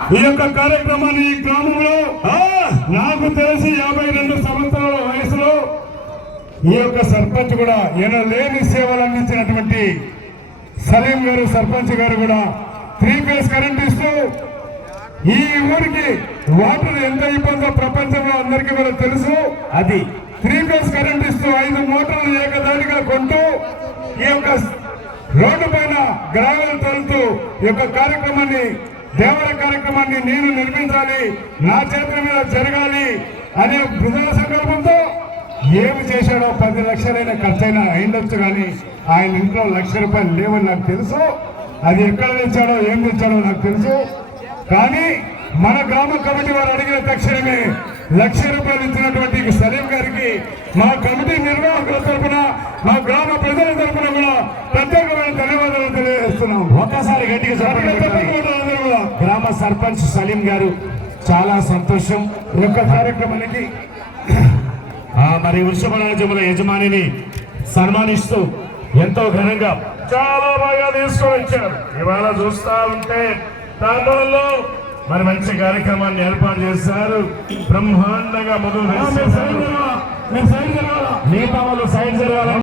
ఈ యొక్క కార్యక్రమాన్ని ఈ గ్రామంలో నాకు తెలిసి యాభై రెండు సంవత్సరాల వయసులో ఈ యొక్క సర్పంచ్ కూడా ఎనలేని సేవలు అందించినటువంటి సలీం గారు సర్పంచ్ గారు కూడా త్రీ ఫేస్ కరెంట్ ఇస్తూ ఈ ఊరికి వాటర్ ఎంత ఇబ్బందో ప్రపంచంలో అందరికీ కూడా తెలుసు. అది త్రీ ఫేస్ కరెంట్ ఇస్తూ ఐదు మోటార్లు ఏకదాటిగా కొంటూ ఈ యొక్క రోడ్డు పైన గ్రామాలు తోలుతూ ఈ యొక్క కార్యక్రమాన్ని దేవర కార్యక్రమాన్ని నేను నిర్మించాలి నా చేతుల మీద జరగాలి అనే బృదల సంకల్పంతో ఏమి చేశాడో పది లక్షలైన ఖర్చైనా అయిండొచ్చు కానీ ఆయన ఇంట్లో లక్ష రూపాయలు లేవని నాకు తెలుసు. అది ఎక్కడ తెచ్చాడో ఏం తెచ్చాడో నాకు తెలుసు. కానీ మన గ్రామ కమిటీ వారు అడిగిన తక్షణమే లక్ష రూపాయలు ఇచ్చినటువంటి సలీం గారికి మా కమిటీ నిర్వాహకుల తరఫున మా గ్రామ ప్రజల తరఫున కూడా ప్రత్యేకమైన ధన్యవాదాలు తెలియజేస్తున్నాం. ఒక్కసారి గట్టిగా చెప్పండి తప్పకుండా అందరూ కూడా గ్రామ సర్పంచ్ సలీం గారు చాలా సంతోషం ఈ యొక్క కార్యక్రమానికి మరి వృషభ రాజ్యముల యజమానిని సన్మానిస్తూ ఎంతో ఘనంగా చాలా బాగా తీసుకొని వచ్చారు ఇవాళ చూస్తా ఉంటే తాండూరులో మరి మంచి కార్యక్రమాన్ని ఏర్పాటు చేశారు బ్రహ్మాండంగా మొదలు జరగాలా? సైడ్ జరగాలా?